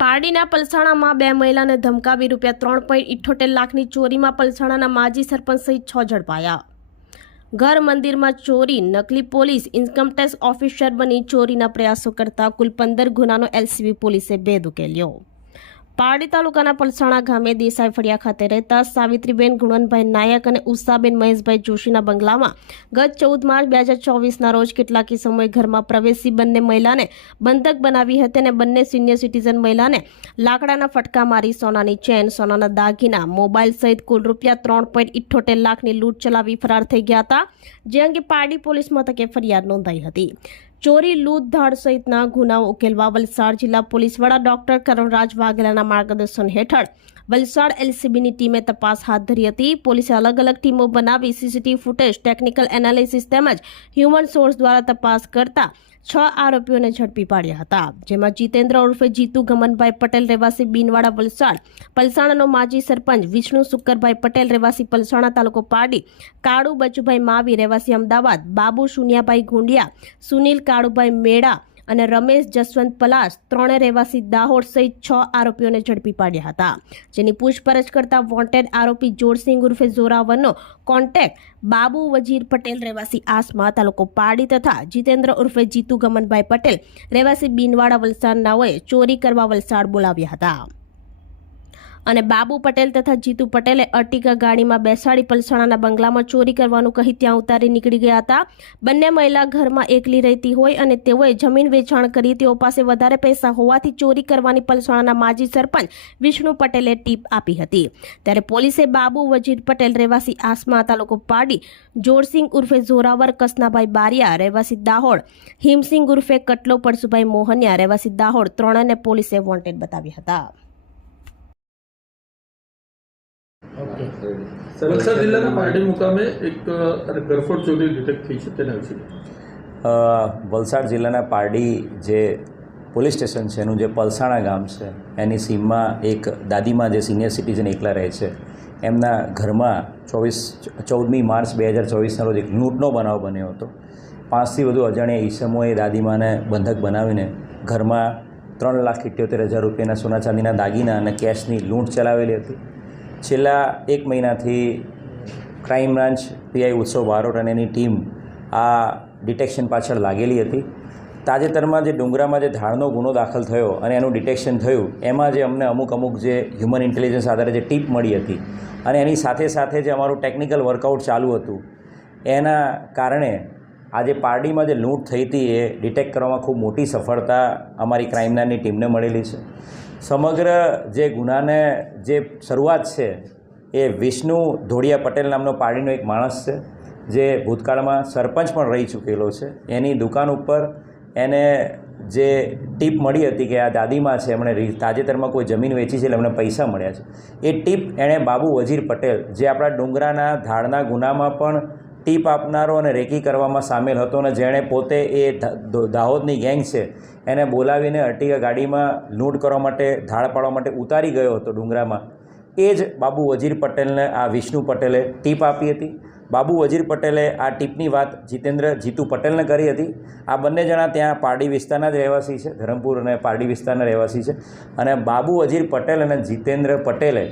પારડીના પલસાણામાં બે મહિલાને ધમકાવી રૂપિયા ત્રણ પોઈન્ટ ઇઠ્ઠોતેર લાખની ચોરીમાં પલસાણાના માજી સરપંચ સહિત છ ઝડપાયા ઘર મંદિરમાં ચોરી, નકલી પોલીસ ઇન્કમટેક્સ ઓફિસર બની ચોરીના પ્રયાસો કરતા કુલ પંદર ગુનાનો એલસીબી પોલીસે ભેદ ઉકેલ્યો. પારડી તાલુકાના પલસાણા ગામે દેસાઈ ફળિયા ખાતે રહેતા સાવિત્રીબેન ગુણનભાઈ નાયક અને ઉષાબેન મહેશભાઈ જોશીના બંગલામાં ગત ચૌદ માર્ચ બે હજાર ચોવીસના રોજ કેટલાક સમય ઘરમાં પ્રવેશી બંને મહિલાને બંધક બનાવી હતી અને બંને સિનિયર સિટીઝન મહિલાને લાકડાના ફટકા મારી સોનાની ચેન, સોનાના દાગીના, મોબાઈલ સહિત કુલ રૂપિયા ત્રણ પોઈન્ટ ઇઠ્ઠોતેર લાખની લૂંટ ચલાવી ફરાર થઈ ગયા હતા, જે અંગે પારડી પોલીસ મથકે ફરિયાદ નોંધાઈ હતી. ચોરી, લૂંટ, ધાડ સહિતના ગુનાઓ ઉકેલવા વલસાડ જિલ્લા પોલીસ વડા ડોક્ટર કરણરાજ વાઘેલાના માર્ગદર્શન હેઠળ વલસાડ એલસીબીની ટીમે તપાસ હાથ ધરી હતી. પોલીસે અલગ અલગ ટીમો બનાવી સીસીટીવી ફૂટેજ, ટેકનિકલ એનાલિસિસ તેમજ હ્યુમન સોર્સ દ્વારા તપાસ કરતા છ આરોપીઓને ઝડપી પાડ્યા હતા. જેમાં જીતેન્દ્ર ઉર્ફે જીતુ ગમનભાઈ પટેલ, રહેવાસી બીનવાડા વલસાડ, પલસાણાનો માજી સરપંચ વિષ્ણુ સુક્કરભાઈ પટેલ, રહેવાસી પલસાણા તાલુકો પારડી કાળુ બચુભાઈ માવી, રહેવાસી અમદાવાદ, બાબુ સુનિયાભાઈ ગુંડિયા, સુનિલ કાળુભાઈ મેળા અને રમેશ જસવંત પલાસ ત્રણે રહેવાસી દાહોદ સહિત છ આરોપીઓને ઝડપી પાડ્યા હતા. જેની પૂછપરછ કરતા વોન્ટેડ આરોપી જોરસિંહ ઉર્ફે જોરાવરનો કોન્ટેક્ટ બાબુ વજીર પટેલ રહેવાસી આસમા તાલુકો પાડી તથા જીતેન્દ્ર ઉર્ફે જીતુ ગમનભાઈ પટેલ રહેવાસી બીનવાડા વલસાડનાઓએ ચોરી કરવા વલસાડ બોલાવ્યા હતા. અને બાબુ પટેલ તથા જીતુ પટેલે અર્ટિગા ગાડીમાં બેસાડી પલસાણાના બંગલામાં ચોરી કરવાનું કહી ત્યાં ઉતારી નીકળી ગયા હતા. બંને મહિલા ઘરમાં એકલી રહેતી હોય અને તેઓએ જમીન વેચાણ કરી, તેઓ પાસે વધારે પૈસા હોવાથી ચોરી કરવાની પલસાણાના માજી સરપંચ વિષ્ણુ પટેલે ટીપ આપી હતી. ત્યારે પોલીસે બાબુ વજીર પટેલ રહેવાસી આસમા તાલુકો પાડી જોરસિંહ ઉર્ફે જોરાવર, કસનાભાઈ બારિયા, રહેવાસી દાહોડ હિમસિંહ ઉર્ફે કટલો, પરસુભાઈ મોહનિયા, રહેવાસી દાહોડ ત્રણેને પોલીસે વોન્ટેડ બતાવ્યા હતા. વલસાડ જિલ્લાના પારડી મુકામે એક ગરફોડ ચોરી ડિટેક્ટ થઈ છે તેના વિશે. વલસાડ જિલ્લાના પારડી જે પોલીસ સ્ટેશન છે એનું જે પલસાણા ગામ છે એની સીમમાં એક દાદીમાં જે સિનિયર સિટીઝન એકલા રહે છે એમના ઘરમાં ચોવીસ ચૌદમી માર્ચ બે હજાર ચોવીસના રોજ એક લૂંટનો બનાવ બન્યો હતો. પાંચથી વધુ અજાણ્યા ઈસમોએ દાદીમાને બંધક બનાવીને ઘરમાં ત્રણ લાખ ઇઠ્યોતેર હજાર રૂપિયાના સોના ચાંદીના દાગીના અને કેશની લૂંટ ચલાવેલી હતી. છેલ્લા એક મહિનાથી ક્રાઇમ બ્રાન્ચ પીઆઈ ઉત્સવ બારોટ અને એની ટીમ આ ડિટેક્શન પાછળ લાગેલી હતી. તાજેતરમાં જે ડુંગરામાં જે ધાડનો ગુનો દાખલ થયો અને એનું ડિટેક્શન થયું, એમાં જે અમને અમુક અમુક જે હ્યુમન ઇન્ટેલિજન્સ આધારે જે ટીપ મળી હતી અને એની સાથે સાથે જે અમારું ટેકનિકલ વર્કઆઉટ ચાલુ હતું, એના કારણે આજે પારડીમાં જે લૂંટ થઈ હતી એ ડિટેક્ટ કરવામાં ખૂબ મોટી સફળતા અમારી ક્રાઇમલાઇનની ટીમને મળેલી છે. સમગ્ર જે ગુનાને જે શરૂઆત છે, એ વિષ્ણુ ધોળિયા પટેલ નામનો પાડીનો એક માણસ છે, જે ભૂતકાળમાં સરપંચ પણ રહી ચૂકેલો છે. એની દુકાન ઉપર એને જે ટીપ મળી હતી કે આ દાદીમાં છે, એમણે તાજેતરમાં કોઈ જમીન વેચી છે એટલે એમને પૈસા મળ્યા છે. એ ટીપ એણે બાબુ વજીર પટેલ, જે આપણા ડુંગરાના ધાળના ગુનામાં પણ ટીપ આપનારો અને રેકી કરવામાં સામેલ હતો અને જેણે પોતે એ દાહોદની ગેંગ છે, એને બોલાવીને અર્ટિગા ગાડીમાં લૂંટ કરવા માટે, ધાડ પાડવા માટે ઉતારી ગયો હતો ડુંગરામાં. એ જ બાબુ વજીર પટેલને, આ વિષ્ણુ પટેલે ટીપ આપી હતી. બાબુ વજીર પટેલે આ ટીપની વાત જીતેન્દ્ર જીતુ પટેલને કરી હતી. આ બંને જણા ત્યાં પારડી વિસ્તારના જ રહેવાસી છે, ધરમપુર અને પારડી વિસ્તારના રહેવાસી છે. અને બાબુ વજીર પટેલ અને જીતેન્દ્ર પટેલે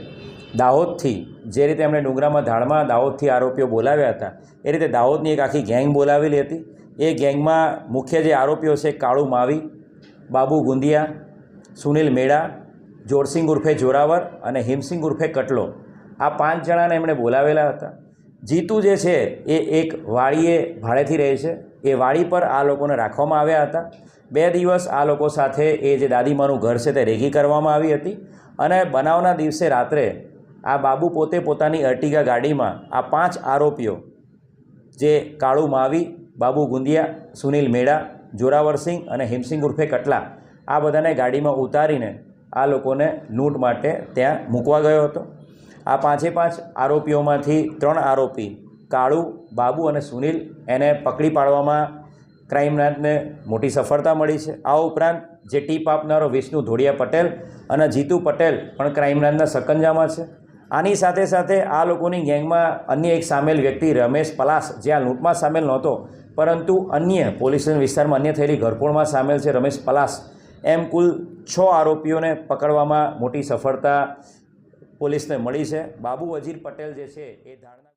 દાહોદથી જે રીતે એમણે ડુંગરામાં ધાણમાં દાહોદથી આરોપીઓ બોલાવ્યા હતા, એ રીતે દાહોદની એક આખી ગેંગ બોલાવેલી હતી. એ ગેંગમાં મુખ્ય જે આરોપીઓ છે કાળુ માવી, બાબુ ગુંદિયા, સુનિલ મેડા જોરસિંગ ઉર્ફે જોરાવર અને હિમસિંગ ઉર્ફે કટલો. આ પાંચ જણાને એમણે બોલાવેલા હતા. જીતુ જે છે એ એક વાડીએ ભાડેથી રહે છે. એ વાડી પર આ લોકોને રાખવામાં આવ્યા હતા. બે દિવસ આ લોકો સાથે એ જે દાદીમાનું ઘર છે તે રેગી કરવામાં આવી હતી અને બનાવના દિવસે રાત્રે આ બાબુ પોતે પોતાની અર્ટિગા ગાડીમાં આ પાંચ આરોપીઓ, જે કાળુ માવી, બાબુ ગુંદિયા, સુનિલ મેડા જોરાવરસિંહ અને હિમસિંહ ઉર્ફે કટલા, આ બધાને ગાડીમાં ઉતારીને આ લોકોને લૂંટ માટે ત્યાં મૂકવા ગયો હતો. આ પાંચે પાંચ આરોપીઓમાંથી ત્રણ આરોપી, કાળુ, બાબુ અને સુનિલ, એને પકડી પાડવામાં ક્રાઇમ બ્રાન્ચને મોટી સફળતા મળી છે. આ ઉપરાંત જે ટીપ આપનારો વિષ્ણુ ધોળિયા પટેલ અને જીતુ પટેલ પણ ક્રાઇમ બ્રાન્ચના સકંજામાં છે. આની સાથે સાથે આ લોકોની ગેંગમાં અન્ય એક સામેલ વ્યક્તિ રમેશ પલાસ, જે આ લૂંટમાં સામેલ નહોતો, પરંતુ અન્ય પોલીસ વિસ્તારમાં અન્ય થયેલી ઘરફોડમાં સામેલ છે રમેશ પલાસ. એમ કુલ છ આરોપીઓને પકડવામાં મોટી સફળતા પોલીસને મળી છે. બાબુ વજીર પટેલ જે છે એ ધારણા